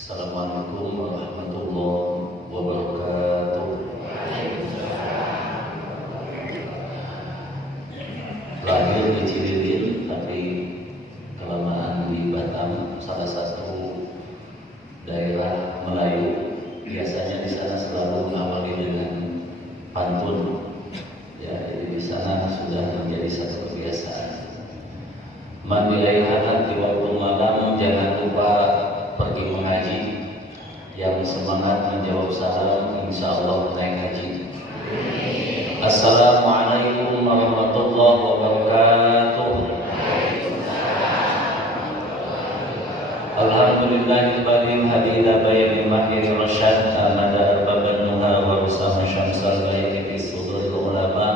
Assalamualaikum warahmatullahi wabarakatuh. Lahir di Cililin tapi kelamaan di Batam, salah satu daerah Melayu. Biasanya di sana selalu mengawali dengan pantun. Ya, jadi di sana sudah menjadi satu kebiasaan. Mandi air hangat di waktu malam, jangan lupa pergi mengaji. Yang semangat menjawab salam, insya Allah naik haji. Assalamualaikum warahmatullahi wabarakatuh. Alhamdulillahilladzi hadina bayanil mahir rasyad amada arbaban nuha wa rusama syamsal bayani fi suduril ulama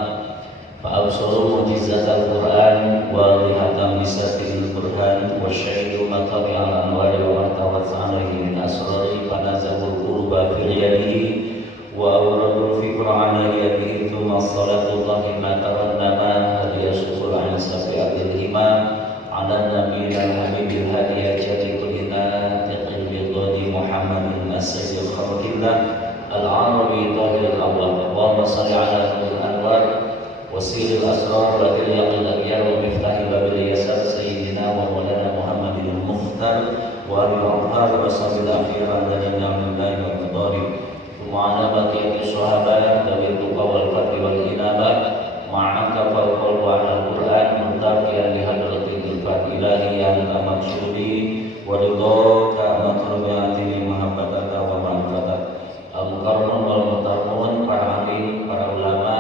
fa absuru mujizatal Qur'an wa lihatam lisatil burhan wa syaidu matari al anwari wa martawat alaihi min asrari fanazahul qurba fil yadihi wa awradul fikra ala yadihi thumma salatullahi matarannama hadiya syukur an safi'atil imam ala nabiyil habibil hadiyah jadi kulina tiqil bidodi muhammadin as-sayyid khalqillah al-arabi tahir al-awwal wa salli ala nuril anwar wasilil asrar wa yaqil al-yar wa miftahil babil yasar sayyidina wa maulana muhammadin al-mukhtar wa al-abhar wa sabil akhiran dan namillahi wa qadari ma'ana baqiyati sahabat dawil tuqa wal fadli wal inabah ma'aka fawqal wa al-quran muntaqiyan li hadratil ilahi yang maksudi wa ridha matlubi mahabbataka wa ma'rifata al-mukarramun wal mutarramun para alim, para ulama,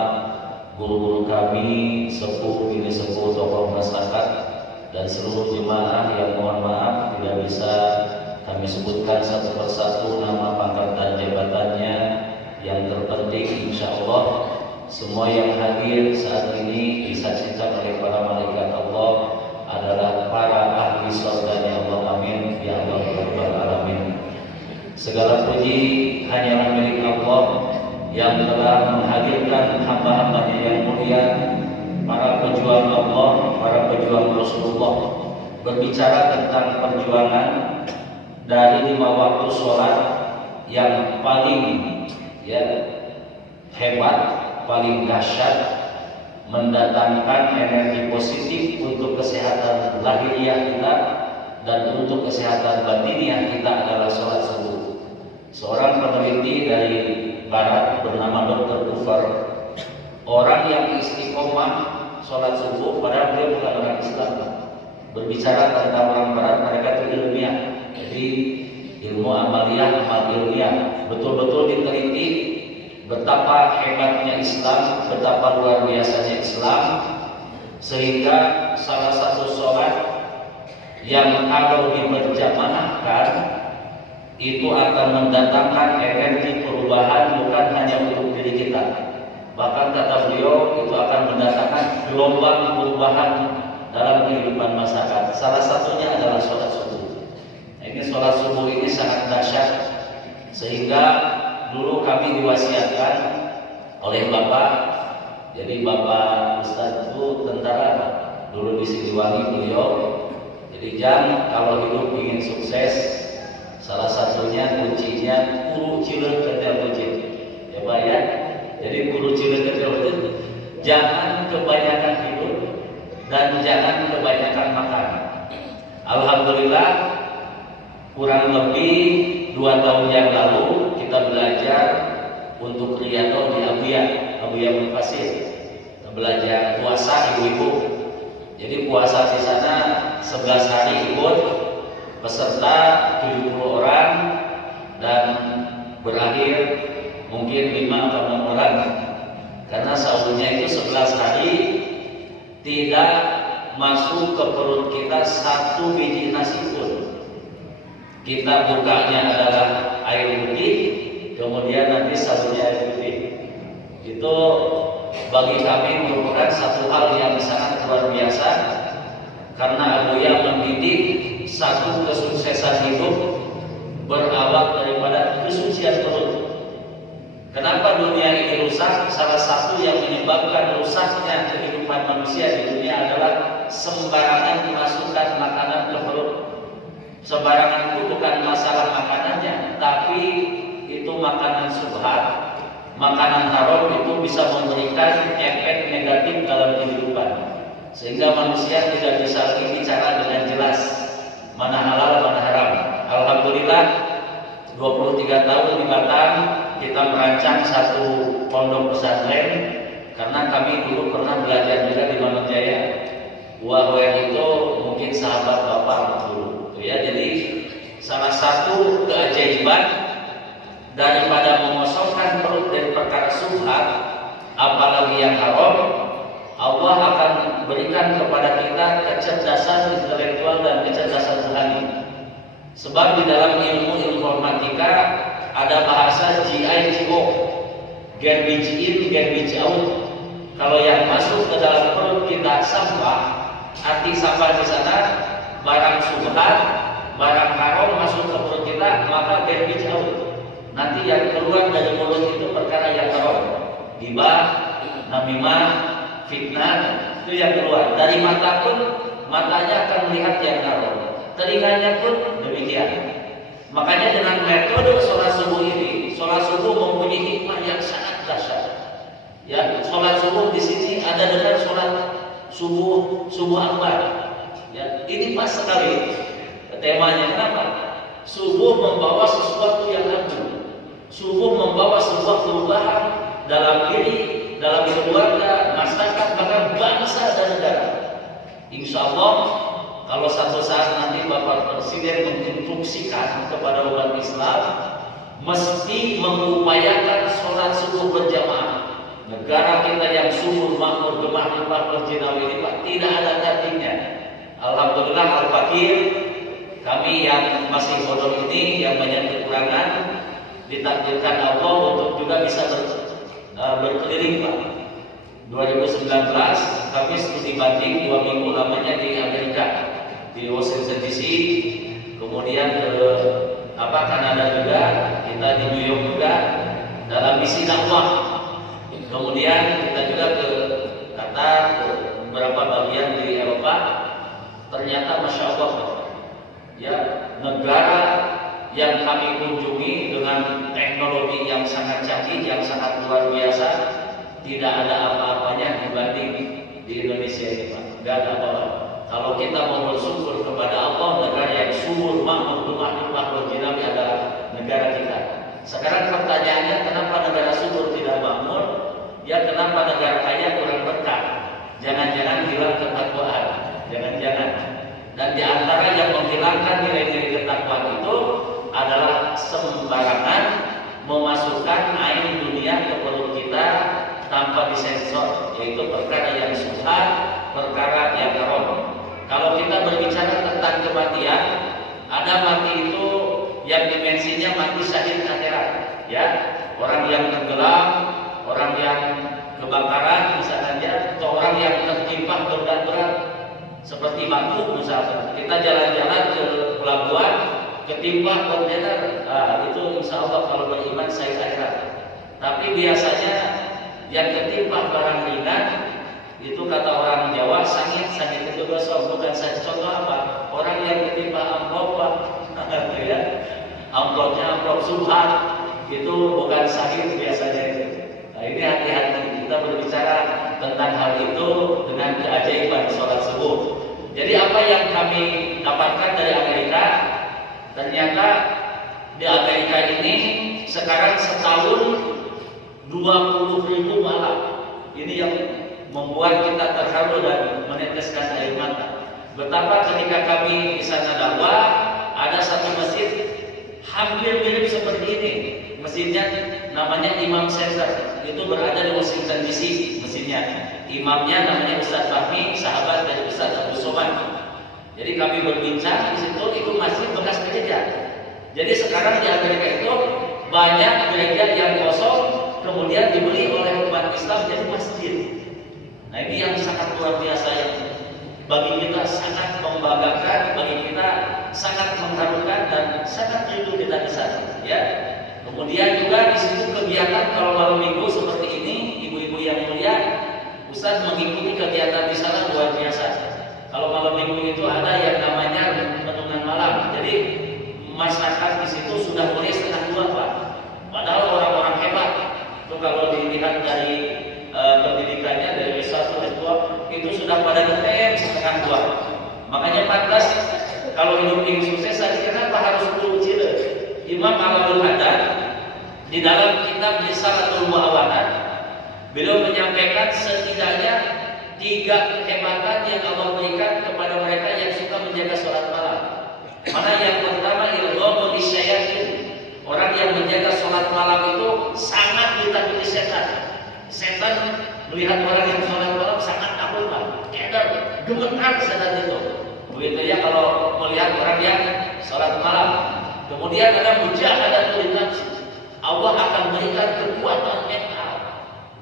guru-guru kami, sepuh ini sepuh tokoh masyarakat dan seluruh jemaah yang mohon maaf tidak bisa kami sebutkan satu persatu nama pangkat dan jabatannya. Yang terpenting insyaallah semua yang hadir saat ini disaksikan oleh para malaikat Allah adalah para ahli surganya Allah, amin ya Allah rabbal alamin. Segala puji hanyalah milik Allah yang telah menghadirkan hamba-hambanya yang mulia, para pejuang Allah, para pejuang Rasulullah, berbicara tentang perjuangan dari 5 waktu sholat yang paling hebat, paling dahsyat, mendatangkan energi positif untuk kesehatan lahiriah kita dan untuk kesehatan batiniah kita adalah sholat subuh. Seorang peneliti dari Barat bernama Dr. Kufar, orang yang istiqomah sholat subuh padahal beliau bukan orang Islam, berbicara tentang orang Barat, mereka itu ilmiah, jadi ilmu amaliyah, amal ilmiah, betul-betul diteliti betapa hebatnya Islam, betapa luar biasanya Islam, sehingga salah satu sholat yang kalau diberjamaahkan itu akan mendatangkan energi perubahan bukan hanya untuk diri kita, bahkan kata beliau itu akan mendatangkan gelombang perubahan dalam kehidupan masyarakat. Salah satunya adalah sholat subuh. Ini sholat subuh ini sangat dahsyat, sehingga dulu kami diwasiatkan oleh Bapak, jadi Bapak Ustadz itu tentara dulu di Siliwangi beliau. Jadi kalau hidup ingin sukses, salah satunya kuncinya kudu cileun ketel kucing. Ya Pak ya. Jadi kudu cileun ketel kucing. Jangan kebanyakan hidup dan jangan kebanyakan makan. Alhamdulillah kurang lebih 2 tahun yang lalu kita belajar untuk riyadhah di Abuya Munfasir. Kita belajar puasa ibu-ibu. Jadi puasa di sana 11 hari ikut, peserta 70 orang dan berakhir mungkin 5 atau 6 orang. Karena sahurnya itu 11 hari tidak masuk ke perut kita 1 biji nasi pun. Kita bukanya adalah air putih, kemudian nanti sahurnya air putih. Itu bagi kami merupakan satu hal yang sangat luar biasa, karena Abuya mendidik satu kesuksesan hidup berawal daripada kesucian perut. Kenapa dunia ini rusak? Salah satu yang menyebabkan rusaknya kehidupan manusia di dunia adalah sembarangan memasukkan makanan ke perut. Sembarangan itu bukan masalah makanannya, tapi itu makanan subhat, makanan haram itu bisa memberikan efek negatif dalam kehidupan, sehingga manusia tidak bisa lagi bicara dengan jelas mana halal mana haram. Alhamdulillah 23 tahun di Batam kita merancang satu pondok pesantren, karena kami dulu pernah belajar juga di Mangunjaya. Wahoyan itu mungkin sahabat Bapak dulu, ya. Jadi salah satu keajaiban daripada mengosongkan perut dari perkara subhat, apalagi yang haram, Allah akan berikan kepada kita kecerdasan intelektual dan kecerdasan rohani. Sebab di dalam ilmu informatika ada bahasa GIGO, garbage in, garbage out. Kalau yang masuk ke dalam perut kita sampah, arti sampah di sana barang subhat, barang haram masuk ke perut kita, maka garbage out. Nanti yang keluar dari mulut itu perkara yang haram, ghibah, namimah, fitnah, itu yang keluar. Dari mata pun, matanya akan melihat yang haram, telinganya pun demikian. Makanya dengan metode sholat subuh ini, sholat subuh mempunyai hikmah yang sangat dahsyat. Ya, sholat subuh di sini ada dengan sholat subuh akbar. Ya, ini pas sekali temanya. Kenapa? Subuh membawa sesuatu yang agung. Subuh membawa sebuah perubahan dalam diri, dalam keluarga, masyarakat, bahkan bangsa dan negara. Insya Allah, kalau satu saat nanti Bapak Presiden menginstruksikan kepada umat Islam, mesti mengupayakan sholat subuh berjamaah. Negara kita yang subur, makmur, gemah, limpah, berjinawi ini Pak, tidak ada tandingnya. Alhamdulillah, Al-Fakir, kami yang masih bodoh ini, yang banyak kekurangan, ditakdirkan Allah untuk juga bisa berkeliling Pak. 2019 kami studi banding 2 minggu lamanya di Amerika, di Washington DC, kemudian ke Kanada juga, kita di New York juga dalam misi dakwah. Kemudian kita juga ke Qatar, ke beberapa bagian di Eropa. Ternyata Masya Allah, ya, negara yang kami kunjungi dengan teknologi yang sangat canggih, yang sangat luar biasa, tidak ada apa-apanya dibanding di Indonesia ini Pak. Tidak ada apa-apa. Kalau kita mau bersyukur kepada Allah, negara yang subur, makmur, gemah, limpah, berjinawi adalah negara kita. Sekarang pertanyaannya, kenapa negara subur tidak makmur? Ya, kenapa negara kaya kurang berkah? Jangan-jangan hilang ketakwaan, jangan-jangan. Dan di antara yang menghilangkan nilai-nilai ketakwaan itu adalah sembarangan memasukkan air dunia ke perut kita tanpa disensor, yaitu perkara yang subhat, perkara yang haram. Kalau kita berbicara tentang kematian, ada mati itu yang dimensinya mati syahid akhirat, ya, orang yang tenggelam, orang yang kebakaran misalnya, atau orang yang tertimpa berat-berat seperti batu misalnya. Kita jalan-jalan ke pelabuhan, ketimpa kontainer, itu insya Allah kalau beriman syahid akhirat. Tapi biasanya yang ketimpa barang ringan itu kata orang Jawa, sangit itu gosong, bukan sangit. Contoh apa? Orang yang ketimpa amplop Pak, ya, amplopnya amplop subhat, itu bukan sangit biasanya itu. Nah, ini hati-hati kita berbicara tentang hal itu dengan keajaiban sholat subuh. Jadi apa yang kami dapatkan dari Amerika, ternyata di Amerika ini sekarang setahun 20.000 malam. Ini yang membuat kita terharu dan meneteskan air mata. Betapa ketika kami di sana dakwah, ada satu masjid hampir mirip seperti ini. Masjidnya namanya Imam Center, itu berada di Washington DC masjidnya. Imamnya namanya Ustaz Fahmi, sahabat dari Ustaz Abu Somad. Jadi kami berbincang di situ, itu masjid bekas gereja. Jadi sekarang di Amerika itu banyak gereja yang kosong, kemudian dibeli oleh umat Islam jadi masjid. Nah, ini yang sangat luar biasa, yang bagi kita sangat membanggakan, bagi kita sangat mengharukan dan sangat rindu kita di sana, ya. Kemudian juga di situ kegiatan kalau malam minggu seperti ini, ibu-ibu yang mulia, Ustaz mengikuti kegiatan di sana luar biasa. Kalau malam minggu itu ada yang namanya santunan malam. Jadi masyarakat di situ sudah mulai setengah dua, Pak. Padahal orang-orang hebat itu kalau dilihat dari pendidikannya dari S1 S2 itu sudah pada ngetem setengah dua. Makanya pantas kalau hidup yang sukses kenapa harus dulu cile? Imam Al Haddad di dalam kitab Risalatul Mu'awanat beliau menyampaikan setidaknya 3 kehebatan yang Allah berikan kepada mereka yang suka menjaga sholat malam. Mana yang pertama, ilmu isyayatin. Orang yang menjaga sholat malam itu sangat ditakuti setan. Setan melihat orang yang sholat malam sangat takut, Pak. Keder, gemetar setan itu. Begitu ya kalau melihat orang yang sholat malam. Kemudian ada mujahadatul nafs. Allah akan berikan kekuatan mental.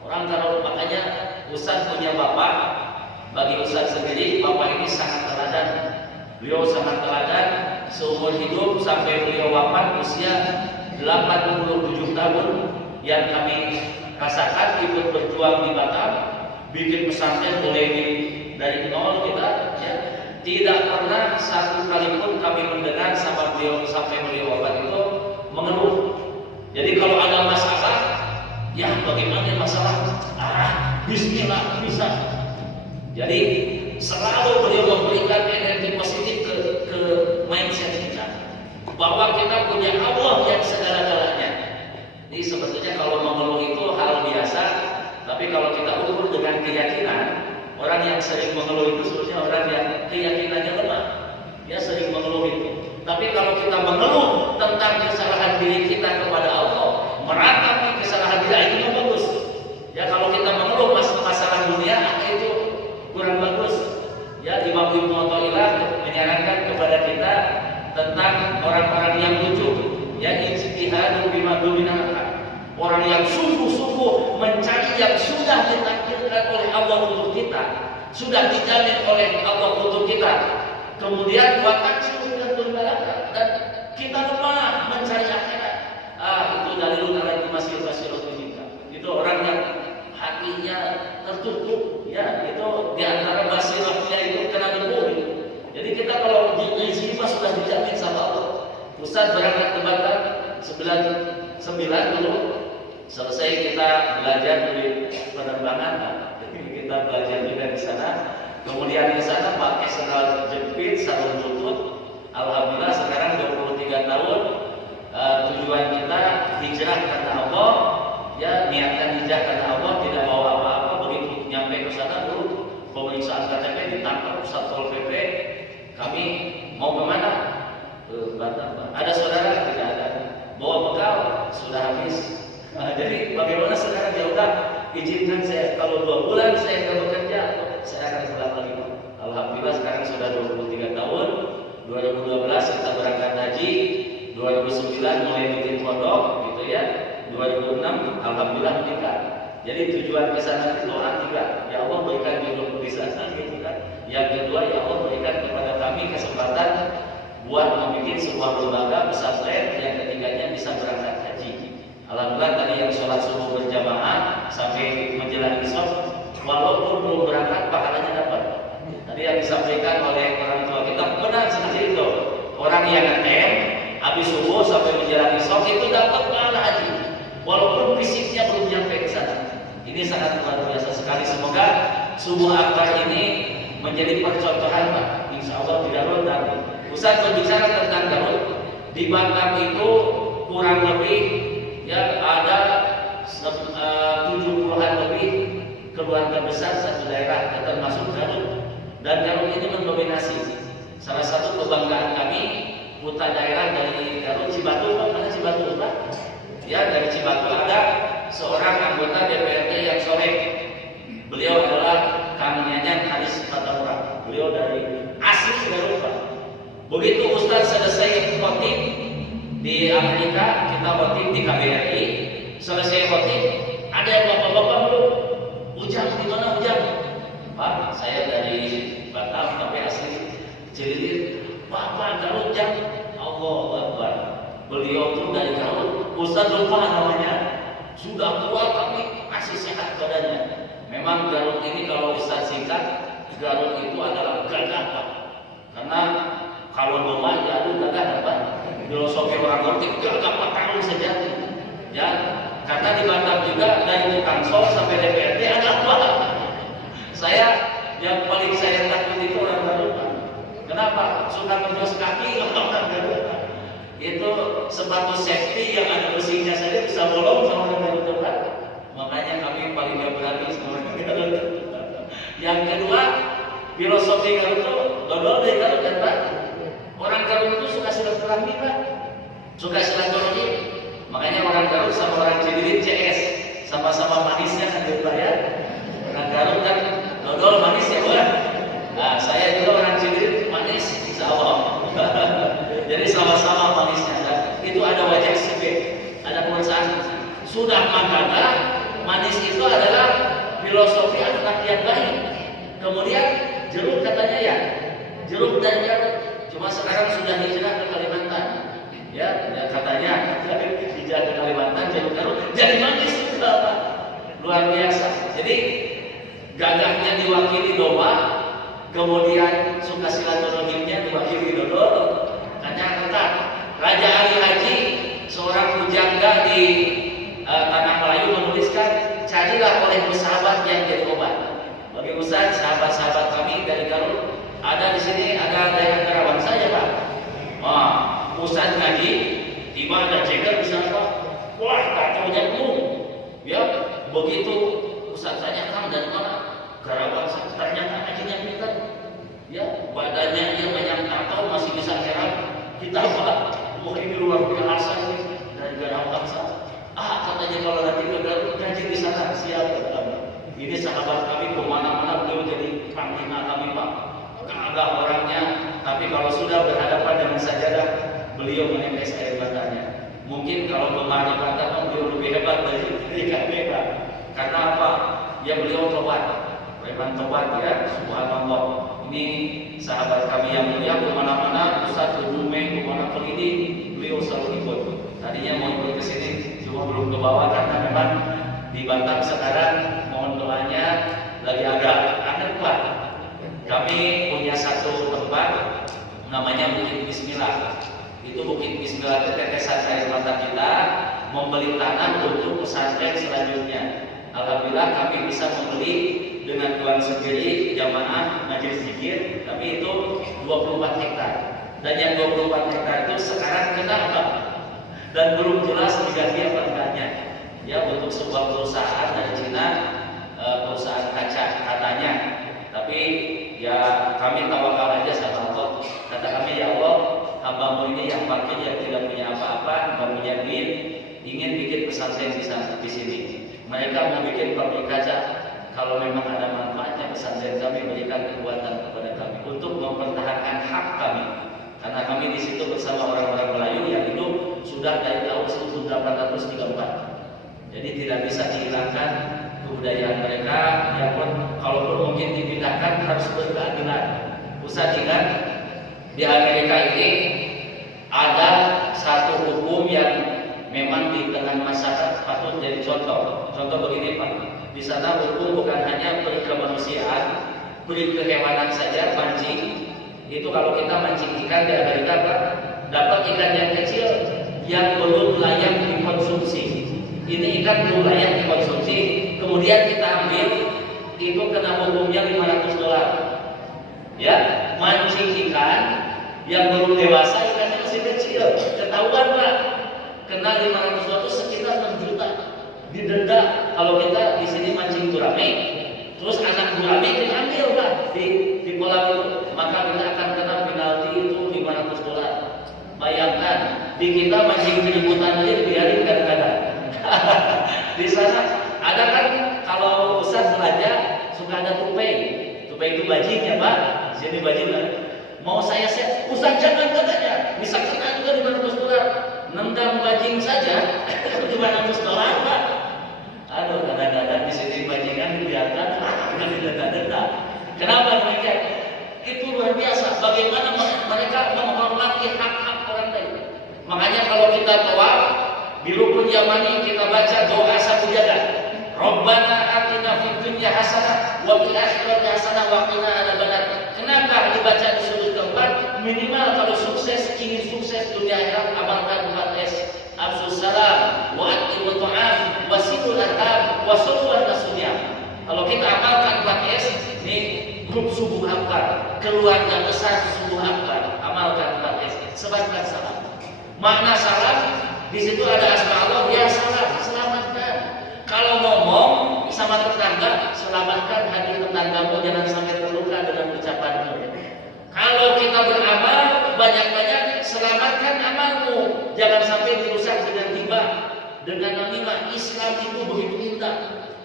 Orang kalau makanya Ustaz punya bapak, bagi Ustaz sendiri bapak ini sangat teladan. Beliau sangat teladan seumur hidup sampai beliau wafat usia 87 tahun yang kami rasakan ikut berjuang di Batam, bikin pesantren mulai dari nol kita ya. Tidak pernah satu kali pun kami mendengar sama beliau sampai beliau wafat itu mengeluh. Jadi kalau ada masalah, ya bagaimana masalah? Bismillah bisa. Jadi selalu beliau memberikan energi positif ke mindset kita bahwa kita punya Allah yang segala-galanya. Ini sebetulnya kalau mengeluh itu hal biasa, tapi kalau kita ukur dengan keyakinan, orang yang sering mengeluh itu sebetulnya orang yang keyakinannya lemah. Dia sering mengeluh itu. Tapi kalau kita mengeluh tentang kesalahan diri kita kepada Allah, meratapi kesalahan dia itu bagus. Ya kalau kita mengeluh masalah dunia itu kurang bagus. Ya Imam Ibnu Athaillah menyarankan kepada kita tentang orang-orang yang lucu. Ya ijtihadu bima duminaka. Orang yang sungguh-sungguh mencari yang sudah ditakdirkan oleh Allah untuk kita, sudah dijamin oleh Allah untuk kita. Kemudian buatan sunnah dan kita lemah mencari akhirat. Itu dalilun ala masir-masirul kita. Itu orang yang hatinya tertutup, ya itu diantara basirahnya itu kena debu. Jadi kita kalau di sini sudah dijamin sama Allah. Ustaz berangkat ke Batam 99 dulu. Selesai kita belajar di penerbangan, kita belajar juga di sana. Kemudian di sana pakai sandal jepit, sarung lutut. Alhamdulillah sekarang 23 tahun. Tujuan kita hijrah karena Allah. Ya niatkan hijrah karena Allah, tidak bawa apa-apa. Begitu nyampe ke sana dulu pemeriksaan KTP ditangkap Satpol PP. Kami mau kemana? Ke Batam. Ada saudara? Tidak ada. Bawa bekal? Sudah habis. Jadi bagaimana sekarang? Ya udah izinkan saya kalau 2 bulan saya nggak bekerja, saya akan pulang lagi. Alhamdulillah sekarang sudah 23 tahun. 2012 kita berangkat haji, 2009 mulai bikin pondok, gitu ya. 2006 alhamdulillah menikah. Jadi tujuan ke sana itu doa 3. Ya Allah berikan jodoh di sana, gitu kan. Yang kedua, ya Allah berikan kepada kami kesempatan buat membuat sebuah lembaga pesantren. Yang ketiganya bisa berangkat haji. Alhamdulillah tadi yang sholat subuh berjamaah sampai menjelang isya, walaupun belum berangkat pahalanya dapat. Tadi yang disampaikan oleh orang tua kita benar sekali itu. Orang yang ngetem habis subuh sampai menjelang isya itu dapat pahala haji, walaupun fisiknya belum nyampe ke sana. Ini sangat luar biasa sekali. Semoga subuh akbar ini menjadi percontohan, Pak. Insya Allah di Garut. Dan Ustaz berbicara tentang Garut, di Batam itu kurang lebih ya ada 70-an lebih keluarga besar satu daerah termasuk Garut. Dan Garut ini mendominasi. Salah satu kebanggaan kami, putra daerah dari Garut, Cibatu, mana Cibatu, Pak? Ya dari Cibatu ada seorang anggota DPRD yang soleh. Beliau adalah Kang Nyanyan Haris Patamura. Beliau dari asli Garut, Pak. Begitu Ustaz selesai khotib di Amerika, kita khotib di KBRI. Selesai khotib, ada yang bapak-bapak belum? Ujang di mana Ujang? Pak, saya dari Batam tapi asli Ciledug. Bapak Garut Ujang. Allahu Akbar. Beliau tuh dari Garut. Ustaz lupa namanya. Sudah tua tapi masih sehat badannya. Memang Garut ini kalau Ustaz singkat, Garut itu adalah gagah, Pak. Karena kalau domba ya aduh gagah apa? Filosofi orang Garut gagah patarung sejati. Ya, karena di Batam juga dari tukang sol sampai DPRD ada apa? Saya yang paling saya takut itu orang Garut. Kenapa? Suka menjos kaki orang Garut. Itu sepatu safety yang ada besinya saja bisa bolong sama orang Garut. Makanya kami paling gak berani sama orang Garut. Yang kedua, filosofi Garut itu dodol dari Garut kan Pak? Orang Garut itu suka silaturahmi Pak, suka silaturahmi. Makanya orang Garut sama orang Cibirin CS sama-sama manisnya kan Pak ya. Orang Garut kan dodol manis ya Pak. Nah saya juga orang Cibirin manis insya Allah. Jadi sama-sama manisnya kan. Itu ada wajah sebab, ada perusahaan. Sudah makanya manis itu adalah filosofi akhlak yang baik. Kemudian jeruk katanya ya, jeruk dan jeruk. Cuma sekarang sudah hijrah ke Kalimantan. Ya katanya hijrah ke Kalimantan jeruk jadi manis juga Pak. Luar biasa. Jadi gagahnya diwakili domba, kemudian suka silaturahimnya diwakili dodol. Hanya kata Raja Ali Haji, seorang pujangga di Tanah Melayu menuliskan, carilah oleh sahabat yang jadi obat. Bagi Ustaz, sahabat-sahabat kami dari Garut ada di sini, ada daerah Karawang saja Pak. Wah, Ustaz ngaji, tiba ada ceker bisa Pak. Wah, kacaunya ya, begitu Ustaz tanya kamu dari mana? Karawang. Ternyata ngajinya pintar. Ya, badannya dia banyak tato masih bisa heran. Kita Pak, wah ini luar biasa ini dari Karawang. Katanya kalau nanti ke Garut ngaji di sana siapa? Ini sahabat kami kemana-mana beliau jadi panglima kami Pak. Ada orangnya, tapi kalau sudah berhadapan dengan sajadah, beliau menetes air matanya. Mungkin kalau kemarin katakan beliau lebih hebat dari kami Pak. Karena apa? Ya beliau tobat, preman tobat ya, subhanallah. Ini sahabat kami yang mulia kemana-mana, pusat ke Dumeng, kemana ke ini, beliau selalu ikut. Tadinya mau ikut ke sini, cuma belum ke bawah karena memang di Batam sekarang mohon doanya lagi agak aneh Pak. Kami punya satu tempat namanya Bukit Bismillah. Itu Bukit Bismillah tetesan air mata kita membeli tanah untuk pesantren selanjutnya. Alhamdulillah kami bisa membeli dengan uang sendiri jamaah majelis zikir, tapi itu 24 hektar. Dan yang 24 hektar itu sekarang kenapa? Dan belum jelas diganti apa enggaknya. Ya untuk sebuah perusahaan dari Cina, perusahaan kaca katanya. Tapi ya kami tawakal aja sama Allah. Kata kami ya Allah, hambamu ini yang fakir yang tidak punya apa-apa, tidak punya duit, ingin bikin pesantren di sini. Mereka mau bikin pabrik kaca. Kalau memang ada manfaatnya pesantren kami berikan kekuatan kepada kami untuk mempertahankan hak kami. Karena kami di situ bersama orang-orang Melayu yang hidup sudah dari tahun 1834. Jadi tidak bisa dihilangkan kebudayaan mereka. Ya pun kalaupun mungkin dipindahkan harus berkeadilan. Ustaz ingat di Amerika ini ada satu hukum yang memang di tengah masyarakat patut jadi contoh. Contoh begini Pak. Di sana hukum bukan hanya beri kemanusiaan, beri kehewanan saja, mancing. Itu kalau kita mancing ikan di Amerika Pak, dapat ikan yang kecil yang belum layak dikonsumsi. Ini ikan belum layak dikonsumsi, kemudian kita ambil, itu kena hukumnya $500. Ya, mancing ikan yang belum dewasa, ikannya masih kecil, ketahuan Pak, kena $500 sekitar 6 juta. Didenda kalau kita di sini mancing gurame, terus anak gurame kita ambil Pak di kolam itu, maka kita akan kena penalti itu $500. Bayangkan di kita mancing keributan aja dibiarin kadang-kadang. Di sana ada kan kalau Ustaz belanja suka ada tupai itu bajing ya Pak. Di sini bajing kan. Mau saya set, Ustaz jangan katanya, bisa kena juga $500. Nendang bajing saja $500 Pak. Aduh, kadang-kadang di sini bajingan dibiarkan, denda. Kenapa demikian? Itu luar biasa. Bagaimana mereka menghormati hak-hak orang lain. Makanya kalau kita tawaf di rukun Yamani kita baca doa sapu jagat. Rabbana atina fid dunya hasanah wa fil akhirati hasanah wa qina adzabannar. Kenapa dibaca di sudut keempat? minimal kalau sukses, ingin sukses dunia akhirat, amalkan 4S. Afsus salam, wa atimut ta'am, wa silul arham, wa sawwan nasunyam. Kalau kita amalkan 4S, ini grup subuh akbar, keluarga besar subuh akbar, amalkan 4S. Sebarkan salam. Makna salam di situ ada asma Allah, ya salam, selamatkan. Kalau ngomong sama tetangga, selamatkan hati tetanggamu, jangan sampai terluka dengan ucapanmu. Kalau kita beramal banyak-banyak, selamatkan amalmu, jangan sampai dirusak dengan riba, dengan namimah. Islam itu begitu indah.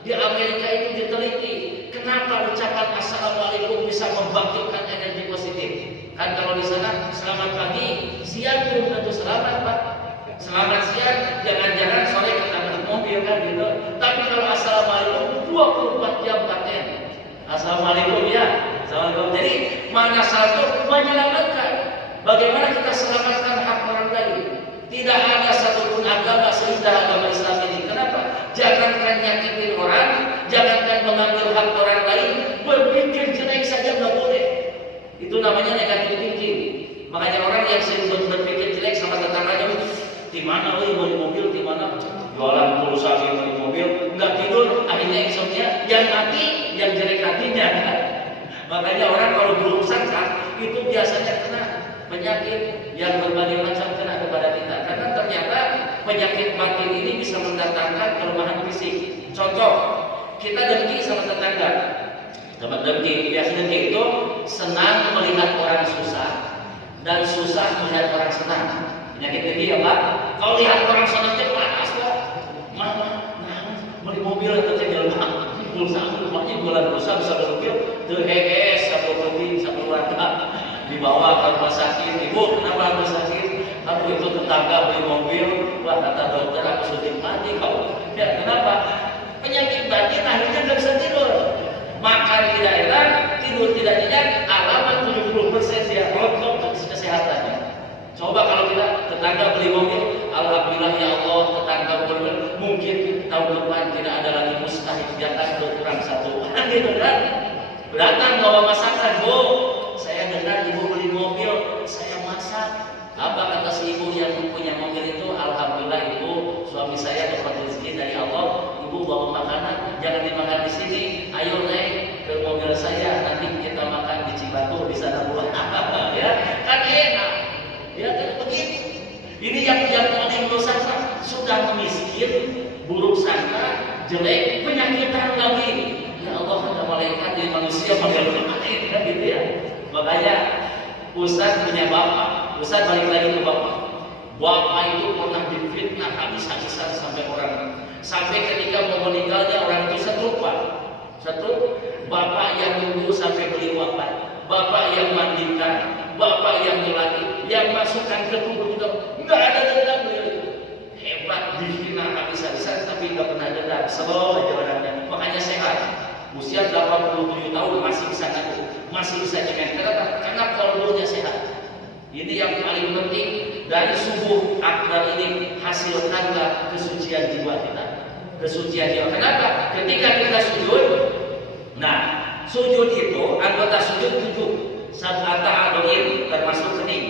Di Amerika itu diteliti, kenapa ucapan assalamualaikum bisa membangkitkan energi positif. Kan kalau di sana selamat pagi, siang belum tentu selamat Pak. Selamat siang, jangan-jangan sore kita mobil kan gitu. Tapi kalau assalamualaikum 24 jam paten. Assalamualaikum ya. Assalamualaikum. Jadi mana satu menyelamatkan. Bagaimana kita selamatkan hak orang lain? Tidak ada satupun agama seindah agama Islam ini. Kenapa? Jangankan nyakitin orang, jangankan mengambil hak orang lain, berpikir jelek saja nggak boleh. Itu namanya negatif thinking. Makanya orang yang sering berpikir jelek sama tetangganya, di mana beli mobil, di mana jualan pulsa beli mobil, nggak tidur, akhirnya insomnia, yang mati, yang jelek hatinya. Makanya orang kalau berurusan itu biasanya kena penyakit yang berbagai macam kena kepada kita. Karena ternyata penyakit batin ini bisa mendatangkan kelemahan fisik. Contoh, kita dengki sama tetangga. Teman dengki, biasa dengki itu senang melihat orang susah dan susah melihat orang senang. Penyakit dengki ya Pak. Kalau lihat orang senang itu panas Pak. Mama, beli mobil atau cendol bang, pulsa rumahnya jualan pulsa bisa beli mobil, terheges, satu kebing, satu keluarga dibawa ke rumah sakit. Ibu kenapa rumah sakit? Aku itu tetangga beli mobil, wah kata dokter aku sudah mati kau. Ya kenapa? Penyakit batin akhirnya nggak bisa tidur, makan tidak enak, tidur tidak nyenyak, alamat 70% dia rontok kesehatannya. Coba kalau kita tetangga beli mobil, alhamdulillah ya Allah tetangga beli, mungkin tahun depan tidak ada lagi mustahil jatah berkurang satu, gitu kan? Datang bawa masakan, Bu, saya dengar ibu beli mobil, saya masak. Apa kata si ibu yang punya mobil itu? Alhamdulillah ibu, suami saya dapat rezeki dari Allah. Ibu bawa makanan, jangan dimakan di sini. Ayo naik ke mobil saya, nanti kita makan di Cibatu di sana buat ya, kan enak. Ya kan begitu. Ini yang paling dosa sudah miskin, buruk sangka, jelek, penyakitan lagi. Ya Allah, ada malaikat di manusia panggil mati kan gitu ya. Makanya Ustaz punya bapak, Ustaz balik lagi ke bapak. Bapak itu pernah difitnah habis-habisan sampai ketika mau meninggalnya orang itu setruk Pak. Setruk, bapak yang nunggu sampai beliau wafat, bapak yang mandikan, bapak yang melatih, yang masukkan ke tubuh juga nggak ada dendam beliau. Hebat, dihina habis-habisan tapi nggak pernah dendam, selalu aja orangnya. Makanya sehat. Usia 87 tahun masih bisa ngaku, masih bisa nyemen. Kenapa? Karena kolbunya sehat. Ini yang paling penting dari subuh akbar ini, hasilkanlah kesucian jiwa kita. Kesucian jiwa. Kenapa? Ketika kita sujud, nah sujud itu anggota sujud 7. Sab'ata a'dha'in termasuk kening.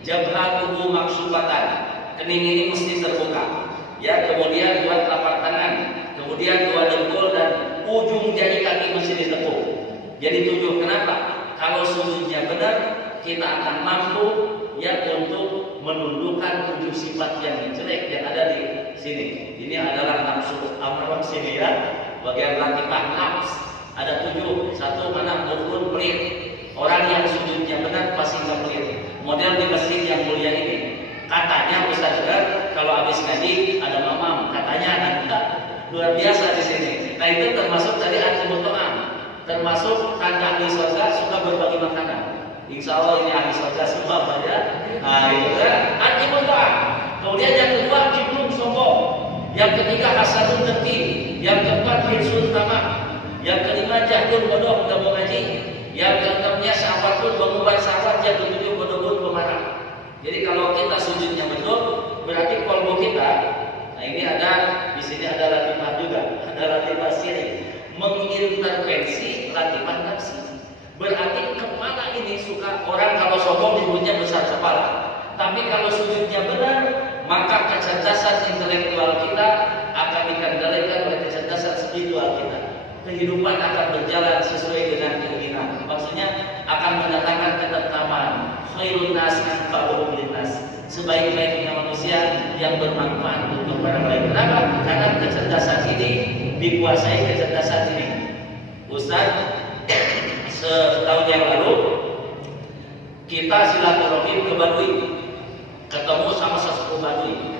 Jabhat tubuh maksubatan. Kening ini mesti terbuka. Ya, kemudian 2 telapak tangan, kemudian 2 dengkul dan ujung jari kaki mesti ditekuk. Jadi 7. Kenapa? Kalau sujudnya benar, kita akan mampu ya untuk menundukkan 7 sifat yang jelek yang ada di sini. Ini adalah nafsu amarah sini ya. Bagian latifah nafs ada 7. 1 mana? Mufrun pelit. Orang yang sujudnya benar pasti nggak pelit. Model di masjid yang mulia ini. Katanya Ustaz dengar kalau habis ngaji ada mamam, katanya enggak. Luar biasa di sini. Nah itu termasuk tadi atribut to'am, termasuk tanda ahli surga suka berbagi makanan. Insya Allah ini ahli surga semua ya. Nah itu kan atribut to'am. Kemudian yang kedua kibrun sombong, yang ketiga hasadun dengki, yang keempat hirsun tamak, yang kelima jahdun bodoh nggak mau ngaji, yang keenamnya syahwat pun mengubah syahwat, yang ketujuh bodoh pun pemarah. Jadi kalau kita sujudnya betul, berarti kolbu kita. Nah ini ada di sini ada latifah juga, ada latifah siri, mengintervensi latifah nafsi. Berarti kepala ini suka orang kalau sombong sombong disebutnya besar kepala. Tapi kalau sujudnya benar, maka kecerdasan intelektual kita akan dikendalikan oleh kecerdasan spiritual kita. Kehidupan akan berjalan sesuai dengan keinginan. Maksudnya akan mendatangkan ketentraman. Khairun nas anfa'uhum linnas. Sebaik-baiknya manusia yang bermanfaat untuk orang lain. Kenapa? Karena kecerdasan ini dikuasai kecerdasan ini. Ustaz, setahun yang lalu kita silaturahim ke Baduy, ketemu sama sesepuh Baduy.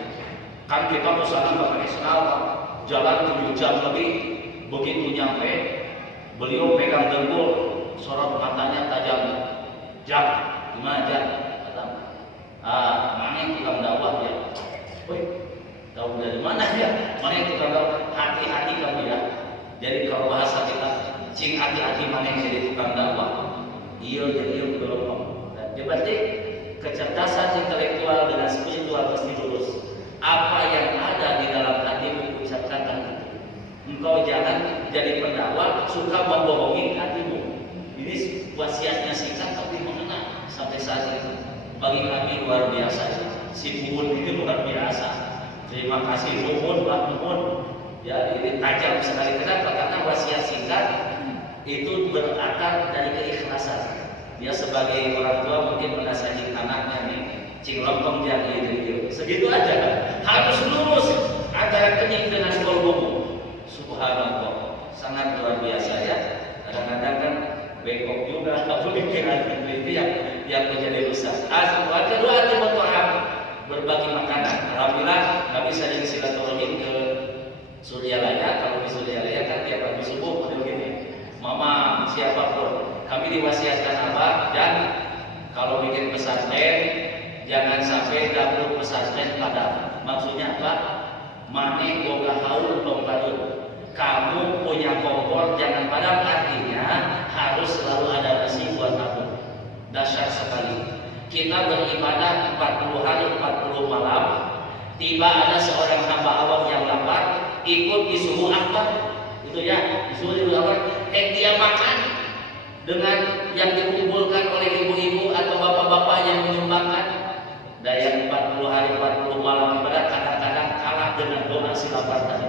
Kan kita kesana nggak pakai senal, jalan 7 jam lebih. Begitu nyampe, beliau pegang dengkul, sorot matanya tajam. Jam, gimana jam? Kata, mana yang tukang dakwah ya? Woi, tahu dari mana ya? Mana yang tukang dakwah? Hati-hati kamu ya. Jadi kalau bahasa kita, cing hati-hati mana yang jadi tukang dakwah. Iya, jadi iya belum. Berarti kecerdasan intelektual dengan spiritual mesti lurus. Apa yang ada di dalam hatimu ucapkan. Engkau jangan jadi pendakwah suka membohongi hatimu. Ini wasiatnya singkat tapi mengena sampai saat ini. Bagi kami luar biasa. Si Mumun itu luar biasa. Terima kasih Mumun, Pak Mumun. Ya, ini tajam sekali. Kenapa? Karena wasiat singkat itu berakar dari keikhlasan. Dia sebagai orang tua mungkin menasihati anaknya nih, cing lompong yang ini, segitu aja kan. Harus lurus antara kening dengan kolbumu. Subhanallah, sangat luar biasa ya. Kadang-kadang kan bengkok juga, pemikiran itu yang menjadi rusak. Kedua al-mutu'am, berbagi makanan. Alhamdulillah kami sering silaturahim ke Suryalaya. Kalau di Suryalaya kan tiap pagi subuh model gini. Mama siapapun, kami diwasiatkan apa? Dan kalau bikin pesantren jangan sampai dapur pesantren padam. Maksudnya apa? Mane boga haul pempadun. Kamu punya kompor jangan padam, artinya harus selalu ada nasi buat kamu. Dahsyat sekali. Kita beribadah 40 hari 40 malam. Tiba ada seorang hamba Allah yang lapar, ikut disuruh apa? Itu ya, disuruh apa? Dia makan dengan yang dikumpulkan oleh ibu-ibu atau bapak-bapak yang menyumbangkan. Daya 40 hari 40 malam ibadah kadang-kadang kalah dengan doa si lapar tadi.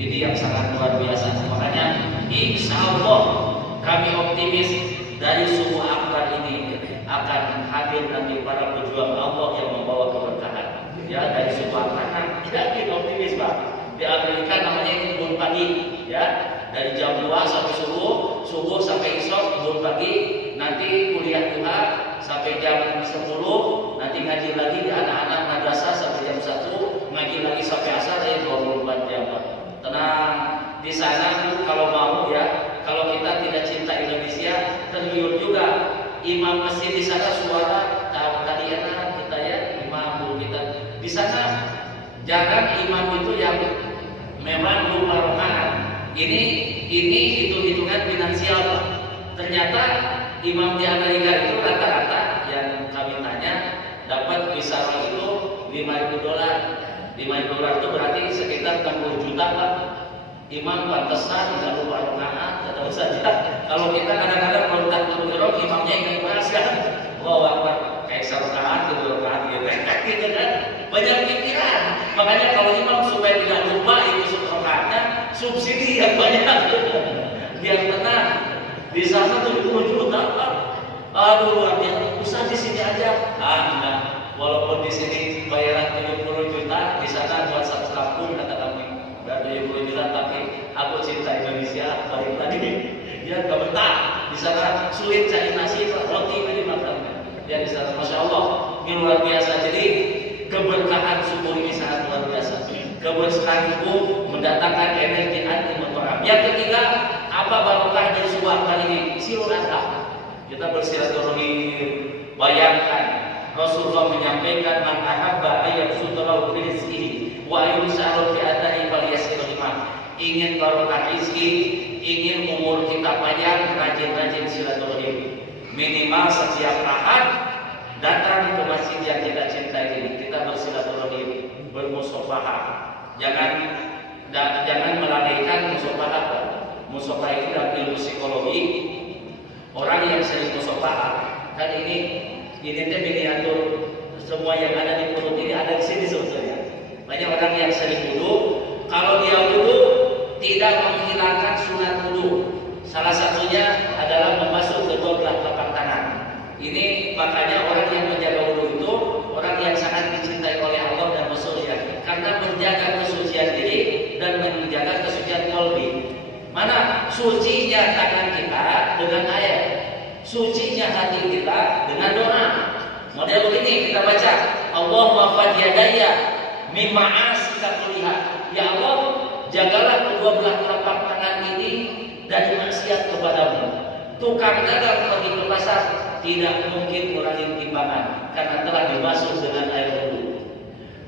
Ini yang sangat luar biasa. Makanya insya Allah kami optimis dari subuh akbar ini akan hadir nanti para pejuang Allah yang membawa keberkahan. Ya, dari subuh akbar kita optimis Pak. Di Amerika namanya kebun pagi ya. Dari jam 2 sampai subuh sampai isya kebun pagi, nanti kuliah duha sampai jam 10, nanti ngaji lagi di anak-anak madrasah sampai jam 1, ngaji lagi sampai asar ya 24 jam. Tenang, di sana kalau mau ya, kalau kita tidak cinta Indonesia, tergiur juga. Imam masjid di sana suara tadi enak kita ya, imam dulu kita di sana. Jangan imam itu yang memang lupa rokaat. Ini hitung-hitungan finansial Pak. Ternyata imam di Amerika itu rata-rata yang kami tanya dapat misalnya itu $5.000. $5.000 itu berarti sekitar 60 juta Pak. Imam pantesan nggak lupa rokaat, tetap saja. Kalau kita kadang-kadang kalau takut berok, imamnya ingat bahas kan, wow, kayak rokaat gitu gitu kan. Banyak pikiran. Makanya kalau imam supaya tidak lupa itu rokaatnya, subsidi yang banyak. Biar tenang. Di sana 70 juta Pak. Aduh, artinya usah di sini aja. Enggak. Walaupun di sini bayaran 70 juta, di sana buat satu kampung kata kami. Dan 70 juta, tapi aku cinta Indonesia, balik lagi. Ya gak betah. Di sana sulit cari nasi, roti ini makan. Ya di sana, masya Allah, ini luar biasa. Jadi keberkahan subuh ini sangat luar biasa. Keberkahan subuh mendatangkan energi anti-mutu'am. Yang ketiga, apa barokah dari subuh kali ini? Silaturahmi. Kita bersilaturahmi. Bayangkan Rasulullah menyampaikan man ahabba ayyabsutallahu fi rizqihi wa ayyus'alu fi adai falyasirima. Ingin barokah rezeki, ingin umur kita panjang, rajin-rajin silaturahim. Minimal setiap Ahad datang ke masjid yang kita cintai ini, kita bersilaturahim, bermusafahah. Jangan melalaikan musafahah. Musafahah itu dalam ilmu psikologi. Orang yang sering musafahah, kan ini Ini teh miniatur semua yang ada di perut ini ada di sini sebetulnya. Banyak orang yang sering wudu, kalau dia wudu tidak menghilangkan sunat wudu. Salah satunya adalah membasuh kedua belah telapak tangan. Ini makanya orang yang menjaga wudu itu orang yang sangat dicintai oleh Allah dan Rasulnya, karena menjaga kesucian diri dan menjaga kesucian qalbi. Mana sucinya tangan kita dengan air, sucinya hati kita dengan doa. Model begini kita baca, Allahumma fadiyadaya mimma asika kulihat. Ya Allah, jagalah kedua belah telapak tangan ini dari maksiat kepadamu. Tukang dagang pergi ke pasar tidak mungkin mengurangi timbangan karena telah dibasuh dengan air wudu.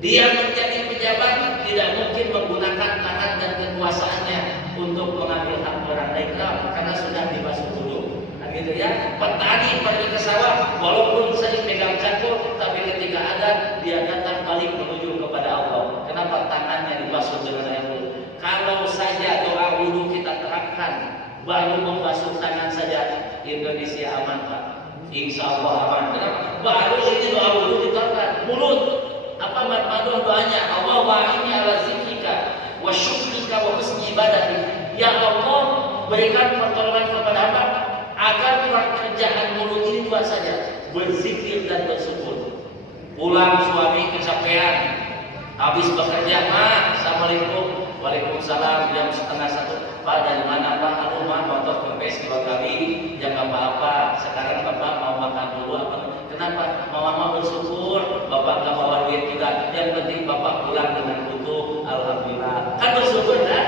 Dia menjadi pejabat tidak mungkin menggunakan tangan dan kekuasaannya untuk mengambil hak orang lain karena sudah dibasuh wudu. Nah gitu ya. Petani pergi ke sawah walaupun sering pegang cangkul, tapi ketika ada dia datang balik menuju kepada Allah. Kenapa? Tangannya dibasuh dengan air wudu. Kalau saja doa wudu kita terapkan baru membasuh tangan saja, Indonesia aman Pak. Insya Allah aman. Kenapa? Baru ini doa wudu diterapkan. Mulut apa maduh doanya? Allah wa'ini ala zikrika wa syukrika wa husni ibadatik. Ya Allah, berikan pertolongan kepada hamba agar pekerjaan mulut ini dua saja, berzikir dan bersyukur. Pulang suami kecapean, habis bekerja, Mak, Assalamualaikum. Waalaikumsalam, jam 12:30. Pak, dari mana Pak? Aduh Mak, motor kempes 2 kali, jam apa-apa. Sekarang Bapak mau makan dulu apa? Kenapa? Mama bersyukur, Bapak gak bawa duit juga. Yang penting Bapak pulang dengan utuh, alhamdulillah. Kan bersyukur kan?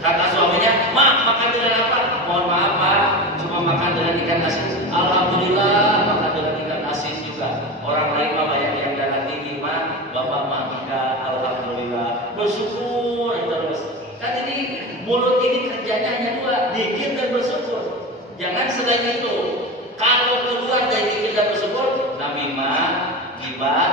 Kata suaminya, Mak, makan dengan apa? Mohon maaf Pak, cuma makan dengan ikan asin. Alhamdulillah, makan dengan ikan asin juga. Orang lain mah banyak yang darah tinggi, Mak. Bapak mah enggak, alhamdulillah. Bersyukur terus. Kan ini mulut ini kerjanya hanya dua, zikir dan bersyukur. Jangan selain itu. Kalau keluar dari zikir dan bersyukur, namimah, ghibah,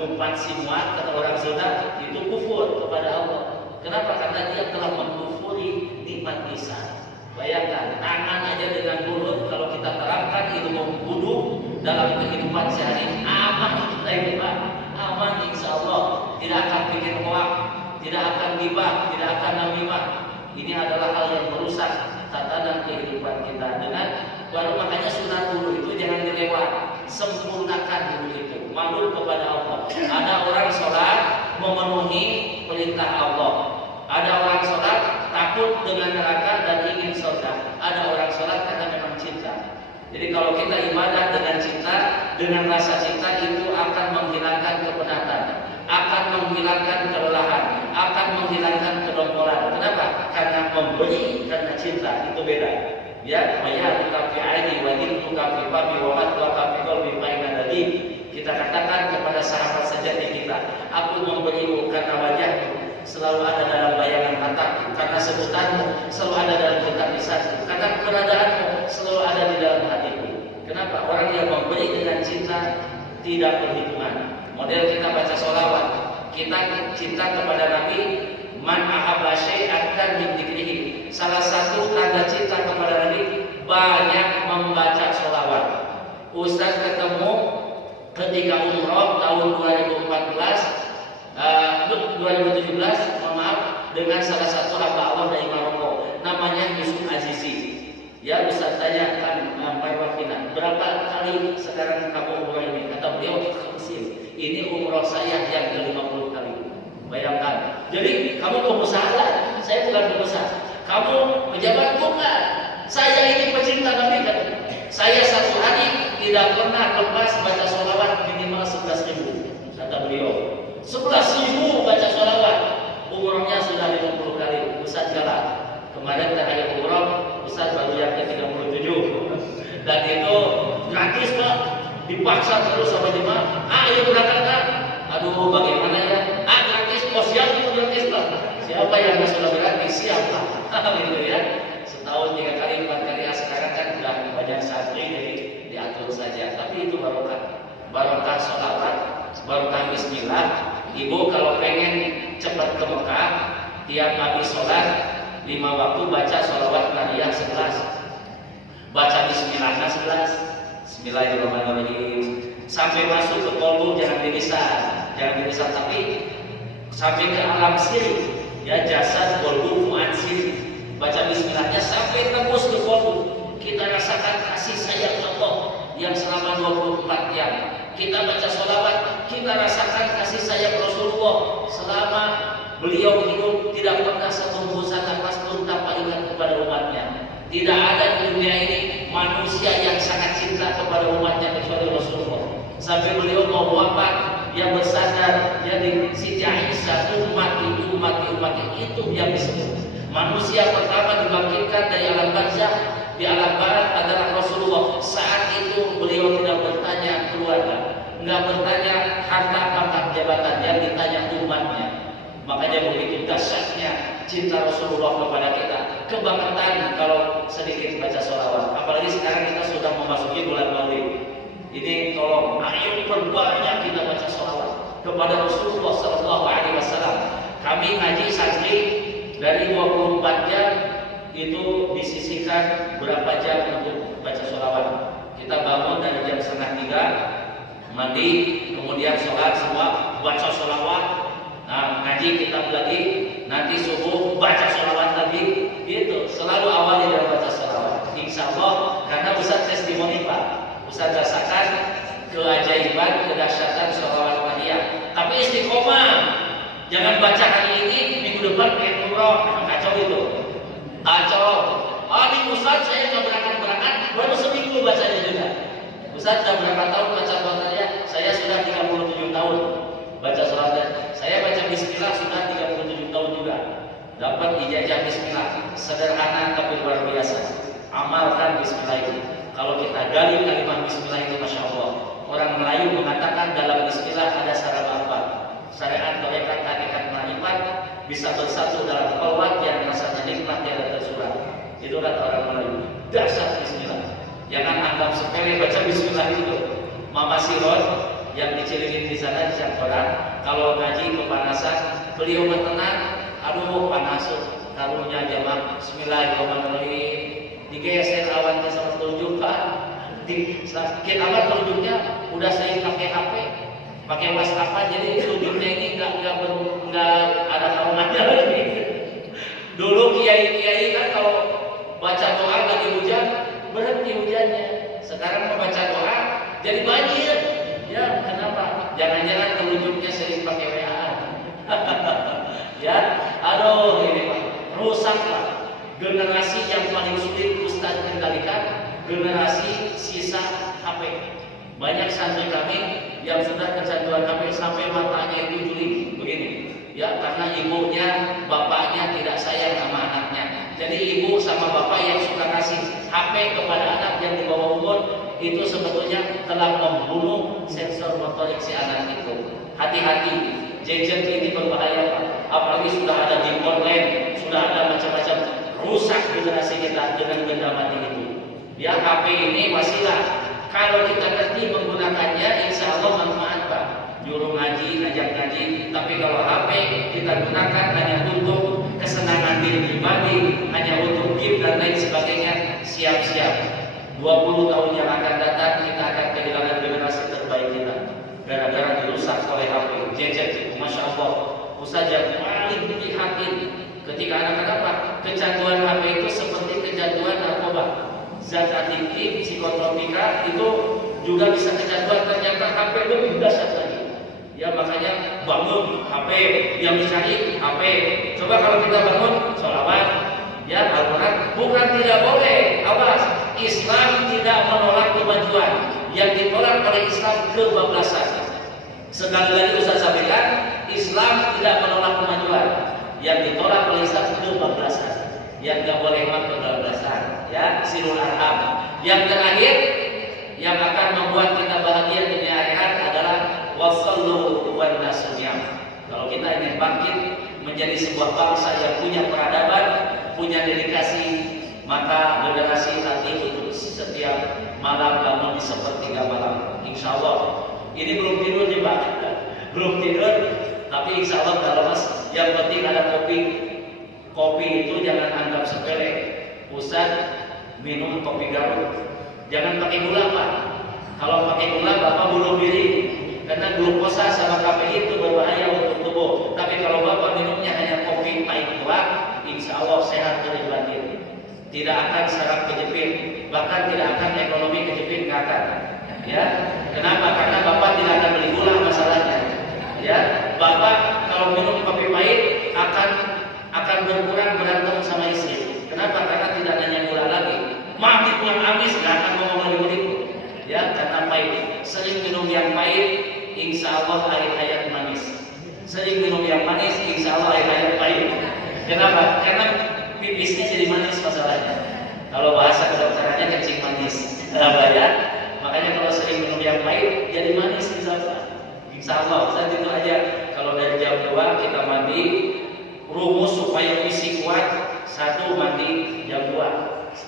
ngumpat simuat kata orang Sunda itu kufur kepada Allah. Kenapa? Karena dia telah mengkufuri nikmat lisan. Bayangkan, tangan aja dengan mulut kalau kita terapkan ilmu wudu dalam kehidupan sehari, aman kita ini Pak, aman insya Allah. Tidak akan bikin hoak, tidak akan ghibah, tidak akan namimah. Ini adalah hal yang merusak tatanan kehidupan kita. Dengan baru makanya sunat wudu itu jangan dilewat, sempurnakan dulu itu, malu kepada Allah. Ada orang sholat memenuhi perintah Allah, ada orang sholat takut dengan neraka dan ingin surga, ada orang sholat karena memang cinta. Jadi kalau kita ibadah dengan cinta, dengan rasa cinta, itu akan menghilangkan kepenatan, akan menghilangkan kelelahan, akan menghilangkan kedongkolan. Kenapa? Karena memberi karena cinta, itu beda. Ya, maya tukafi aini wa in tukafi babi wa matwa fi qalbi maina dadi. Kita katakan kepada sahabat sejati kita, aku memberimu karena wajahmu selalu ada dalam bayangan mataku, karena sebutanmu selalu ada dalam detak lisanku, karena keberadaanmu selalu ada di dalam hatiku. Kenapa? Orang yang memberi dengan cinta tidak perhitungan. Model kita baca sholawat, kita cinta kepada Nabi, man ahabba syai'an kan min dzikrihi. Salah satu tanda cinta kepada Nabi banyak membaca sholawat. Ustaz ketemu ketika umroh tahun 2017, mohon maaf, dengan salah satu hamba Allah dari Maroko, namanya Yusuf Azizi. Ya, Ustaz tanya kan Parwakina, berapa kali sekarang kamu umroh ini? Kata beliau, ini umroh saya yang ke-50 kali. Bayangkan. Jadi kamu pengusaha, saya bukan pengusaha. Kamu pejabat, bukan. Saya ini pecinta Nabi kan. Saya satu hari tidak pernah lepas baca sholawat minimal 11.000. Kata beliau, 11.000 baca sholawat. Umrohnya sudah 50 kali. Ustaz jalan. Kemarin terakhir umroh, Ustaz baru yang ke-37. Dan itu gratis Pak. Dipaksa terus sama jemaah. Ayo berangkat Pak. Aduh bagaimana ya? Gratis. Oh siap itu gratis Pak. Siapa yang sudah gratis? Siapa? Gitu ya. Setahun 3 kali, 4 kali. Sekarang kan sudah banyak santri, jadi diatur saja. Tapi itu barokah. Barokah sholawat, barokah bismillah. Ibu kalau pengen cepat ke Mekah, tiap habis sholat 5 waktu baca sholawat Nariyah 11, baca bismillahnya 11. Bismillahirrahmanirrahim. Sampai masuk ke kolbu jangan dilisan, tapi sampai ke alam siri, ya jasad, kolbu, fuad, siri. Baca bismillahnya sampai tembus ke kolbu. Kita rasakan kasih sayang Allah yang selama 24 jam. Kita baca sholawat, kita rasakan kasih sayang Rasulullah selama beliau hidup, tidak pernah satu hembusan nafas pun tanpa ingat kepada umatnya. Tidak ada di dunia ini manusia yang sangat cinta kepada umatnya kecuali Rasulullah. Sampai beliau mau wafat, yang bersandar, ya di Siti Aisyah, ummati itu yang disebut. Manusia pertama dibangkitkan dari alam barzakh, di alam barat adalah Rasulullah. Saat itu beliau tidak bertanya keluarga, nggak bertanya harta pangkat jabatan, yang ditanya umatnya. Makanya begitu dahsyatnya cinta Rasulullah kepada kita. Kebangetan kalau sedikit baca sholawat. Apalagi sekarang kita sudah memasuki bulan Maulid. Ini tolong, ayo perbanyak kita baca sholawat kepada Rasulullah Sallallahu Alaihi Wasallam. Kami ngaji santri dari 24 jam itu disisihkan berapa jam untuk baca sholawat. Kita bangun dari jam 2:30, mandi, kemudian sholat semua, baca sholawat. Nah, ngaji kitab lagi, nanti subuh baca sholawat lagi, gitu. Selalu awalnya dengan baca sholawat. Insya Allah, karena Ustaz testimoni Pak, Ustaz rasakan keajaiban, kedahsyatan sholawat Maria. Tapi istiqomah, jangan baca hari ini, minggu depan kayak umroh, kacau itu. Kacau. Di Ustaz saya nggak berangkat, baru seminggu bacanya juga. Ustaz sudah berapa tahun baca sholawat Maria? Saya sudah 37 tahun baca sholawat. Saya baca bismillah sudah 37 tahun juga. Dapat ijazah bismillah. Sederhana tapi luar biasa. Amalkan bismillah itu. Kalau kita gali kalimat bismillah itu, masya Allah. Orang Melayu mengatakan dalam bismillah ada sarana 4. Syariat, tarekat, hakikat, marifat bisa bersatu dalam khalwat yang rasanya nikmat tiada tersurat. Itu kata orang Melayu. Dasar bismillah. Jangan anggap sepele baca bismillah itu. Mama Siron yang dicilingin di sana di Jambaran, kalau ngaji kepanasan, beliau bertenang, aduh panas, karunya jamaah bismillahirrahmanirrahim, digeser awannya sama telunjuk Pak, sakit amat telunjuknya, udah saya pakai HP, pakai WhatsApp, jadi telunjuknya ini nggak ada naungannya lagi. Dulu kiai kan kalau baca doa lagi hujan, berhenti hujannya. Sekarang membaca doa jadi banjir. Ya, kenapa? Jangan-jangan telunjuknya sering pakai WA. Ya, aduh ini Pak, rusak Pak. Generasi yang paling sulit Ustaz kendalikan, generasi sisa HP. Banyak santri kami yang sudah kecanduan HP sampai matanya itu juli begini. Ya, karena ibunya, bapaknya tidak sayang sama anaknya. Jadi ibu sama bapak yang suka kasih HP kepada anak yang di bawah umur, itu sebetulnya telah membunuh sensor motorik si anak itu. Hati-hati, gadget ini berbahaya Pak. Apalagi sudah ada game online, sudah ada macam-macam, rusak generasi kita dengan benda mati itu. Ya, HP ini wasilah. Kalau kita ngerti menggunakannya, insya Allah manfaat Pak. Juru ngaji, ngajak ngaji. Tapi kalau HP kita gunakan hanya untuk kesenangan diri pribadi, hanya untuk game dan lain sebagainya, siap-siap. 20 tahun yang akan datang kita akan kehilangan generasi terbaik kita gara-gara dirusak oleh HP, gadget itu. Masya Allah, Ustaz yang paling prihatin ketika anak apa? Kecanduan HP itu seperti kecanduan narkoba, zat adiktif, psikotropika itu juga bisa kecanduan. Ternyata HP lebih dahsyat lagi. Ya makanya bangun HP, yang dicari HP. Coba kalau kita bangun sholawat, ya Al-Quran, bukan tidak boleh. Awas, Islam tidak menolak kemajuan. Yang ditolak oleh Islam kebablasan. Sekali lagi Ustaz sampaikan, Islam tidak menolak kemajuan. Yang ditolak oleh Islam kebablasan. Yang tidak boleh kebablasan, ya silul arham. Yang terakhir yang akan membuat kita bahagia dunia akhirat adalah wasallu wan nasiyam. Kalau kita ingin bangkit menjadi sebuah bangsa yang punya peradaban, punya dedikasi, maka generasi nanti untuk setiap malam bangun di sepertiga malam. Insya Allah. Ini belum tidur nih Pak, belum tidur. Tapi insya Allah kalau Mas, yang penting ada kopi. Kopi itu jangan anggap sepele. Ustaz minum kopi Garut, jangan pakai gula Pak. Kalau pakai gula Bapak bunuh diri, karena glukosa sama kafein itu berbahaya untuk tubuh. Tapi kalau Bapak minumnya hanya kopi pahit doang, insya Allah sehat dari batin. Tidak akan saraf kejepit, bahkan tidak akan ekonomi kejepit, nggak akan. Ya, kenapa? Karena Bapak tidak akan beli gula masalahnya. Ya, Bapak kalau minum kopi pahit akan berkurang berantem sama istri. Kenapa? Karena tidak adanya gula lagi. Mati yang habis, nggak akan ngomong lagi begitu. Ya, karena pahit. Sering minum yang pahit, insya Allah air hayat manis. Sering minum yang manis, insya Allah air hayat pahit. Kenapa? Karena pipisnya jadi manis masalahnya. Kalau bahasa kedokterannya kencing manis. Kenapa ya? Makanya kalau sering minum yang pahit, jadi manis insya Allah. Saat itu aja. Kalau dari jam 2 kita mandi, rumus supaya fisik kuat. 1 mandi jam 2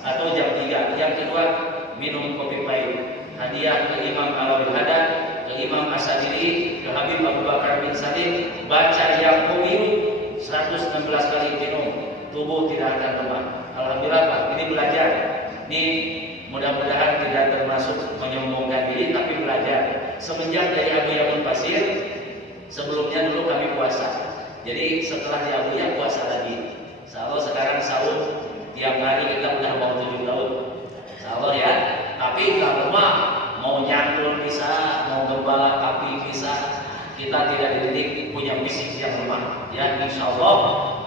atau jam 3. Yang kedua minum kopi pahit. Hadiah ke Imam Al-Haddad, ke Imam As-Sadili, ke Habib Abu Bakar bin Salim, baca yang kopi 116 kali minum, tubuh tidak akan lemah. Alhamdulillah Pak, ini belajar. Ini mudah-mudahan tidak termasuk menyombongkan diri, tapi belajar. Semenjak dari Abu Yamun Pasir, sebelumnya dulu kami puasa. Jadi setelah di Abu Ya puasa lagi. Insyaallah sekarang sahur tiap hari kita udah mau 7 tahun. Insyaallah ya. Tapi kalau mau nyangkul bisa, mau gembala api bisa, kita tidak dididik punya fisik yang lemah. Ya, insya Allah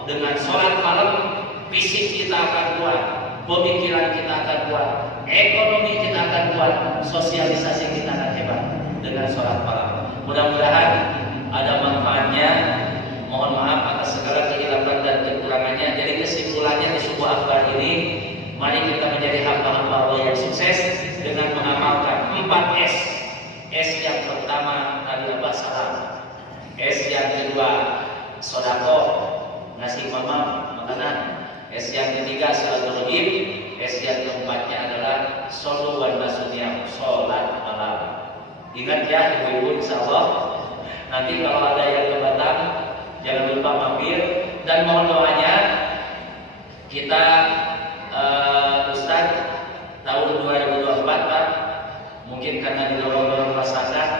dengan sholat malam fisik kita akan kuat, pemikiran kita akan kuat, ekonomi kita akan kuat, sosialisasi kita akan hebat dengan sholat malam. Mudah-mudahan ada manfaatnya. Mohon maaf atas segala kehilafan dan kekurangannya. Jadi kesimpulannya di sebuah akbar ini, mari kita menjadi hamba-hamba Allah yang sukses dengan mengamalkan 4 S. S yang pertama adalah salam. S yang kedua sedekah, ngasih mama makanan. S yang ketiga silaturahim. S yang keempatnya adalah shollu wan nasuniyah, sholat malam. Ingat ya ibu-ibu, insyaallah nanti kalau ada yang ke Batam jangan lupa mampir, dan mohon doanya kita Ustaz tahun 2024 Pak, mungkin karena didorong-dorong masyarakat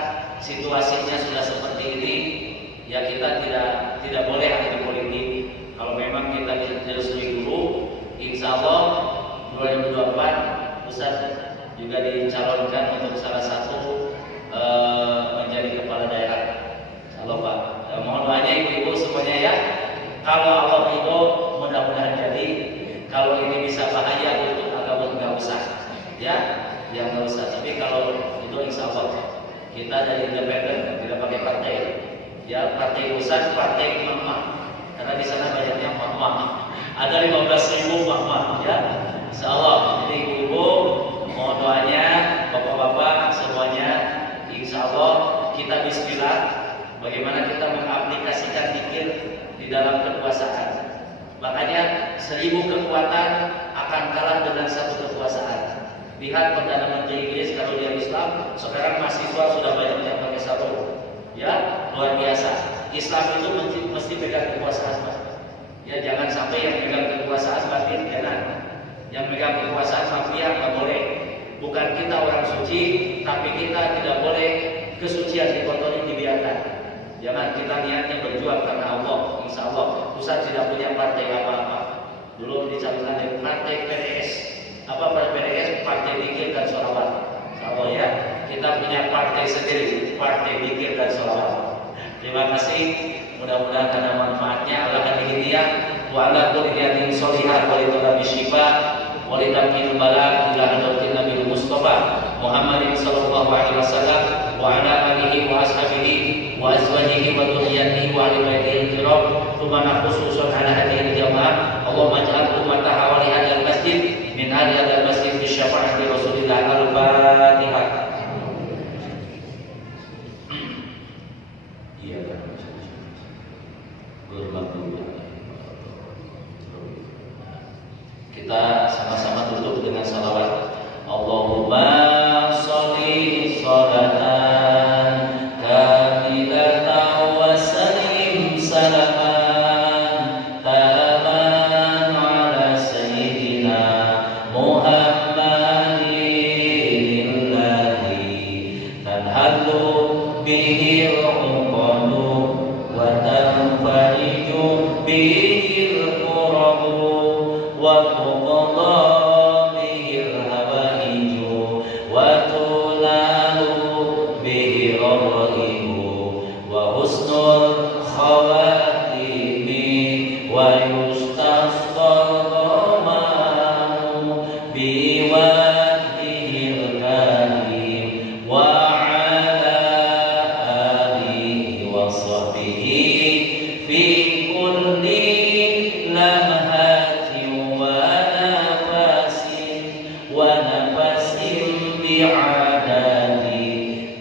situasinya sudah seperti ini, ya kita tidak boleh anti politik. Kalau memang kita direstui guru, insya Allah 2024 Ustaz juga dicalonkan untuk salah satu menjadi kepala daerah. Kalau Pak, mohon doanya ibu-ibu semuanya ya. Kalau Allah ridho mudah-mudahan jadi. Kalau ini bisa bahaya untuk agama nggak usah, ya, yang nggak usah. Tapi kalau itu insya Allah kita dari independen, tidak pakai partai, ya partai pusat, partai mama. Karena di sana banyaknya mama. Ada 15.000 mama, ya. Insya Allah. Jadi ibu-ibu mohon doanya, bapak-bapak semuanya, insya Allah kita bismillah. Bagaimana kita mengaplikasikan zikir di dalam kekuasaan. Makanya 1000 kekuatan akan kalah dengan 1 kekuasaan. Lihat Perdana Menteri Inggris kalau dia Islam, sekarang mahasiswa sudah banyak yang pakai sarung. Ya, luar biasa. Islam itu mesti pegang kekuasaan, Pak. Ya, jangan sampai yang pegang kekuasaan batin, jangan. Yang pegang kekuasaan mafia nggak boleh. Bukan kita orang suci, tapi kita tidak boleh kesucian dikotori, dibiarkan. Jangan, kita niatnya berjuang karena Allah. Insya Allah Ustaz tidak punya partai apa-apa. Dulu dicalonkan dari partai PDS. Apa partai PDS? Partai Dzikir dan Sholawat. Insya Allah ya, kita punya partai sendiri, Partai Dzikir dan Sholawat. Terima kasih. Mudah-mudahan ada manfaatnya. Allah hidayah wa ala kulli niyatin sholihah wa litolabi syifa wa litamkinul bala ila hadratin Nabi Mustafa Muhammadin sallallahu alaihi wasallam wa ala alihi wa ashabihi wa azwajihi wa dhurriyyatihi wa ahli baitihi al-kiram, thumma khususan ala hadhihi al-jamaah. Allahumma ij'al ummata hawali hadzal masjid min ahli hadzal masjid bi syafaati Rasulillah. Al-Fatihah. Iya, kita sama-sama duduk dengan salawat. Allahumma sholli sholatan kamilatan wa sallim salaman taman ala sayyidina Muhammadin alladhi bihil qurabu wa tuqadha bihil hawaiju wa tulalu bihi ghaibu wa husnul khawatimi wa yustasqal ghamam biwajhil karim wa ala alihi wa sahbihi fi kulli lamhatin wa nafasin bi'adadi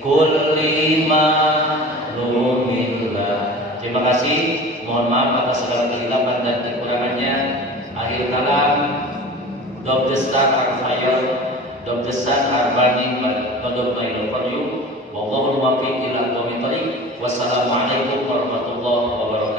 kulli ma'lumillah. Terima kasih. Mohon maaf atas segala kesilapan dan kekurangannya. Akhir kalam, though the stars are fire, though the stars are burning, but God of my love for you. Wallahul muwaffiq ila aqwamit thoriq. Wassalamualaikum warahmatullahi wabarakatuh.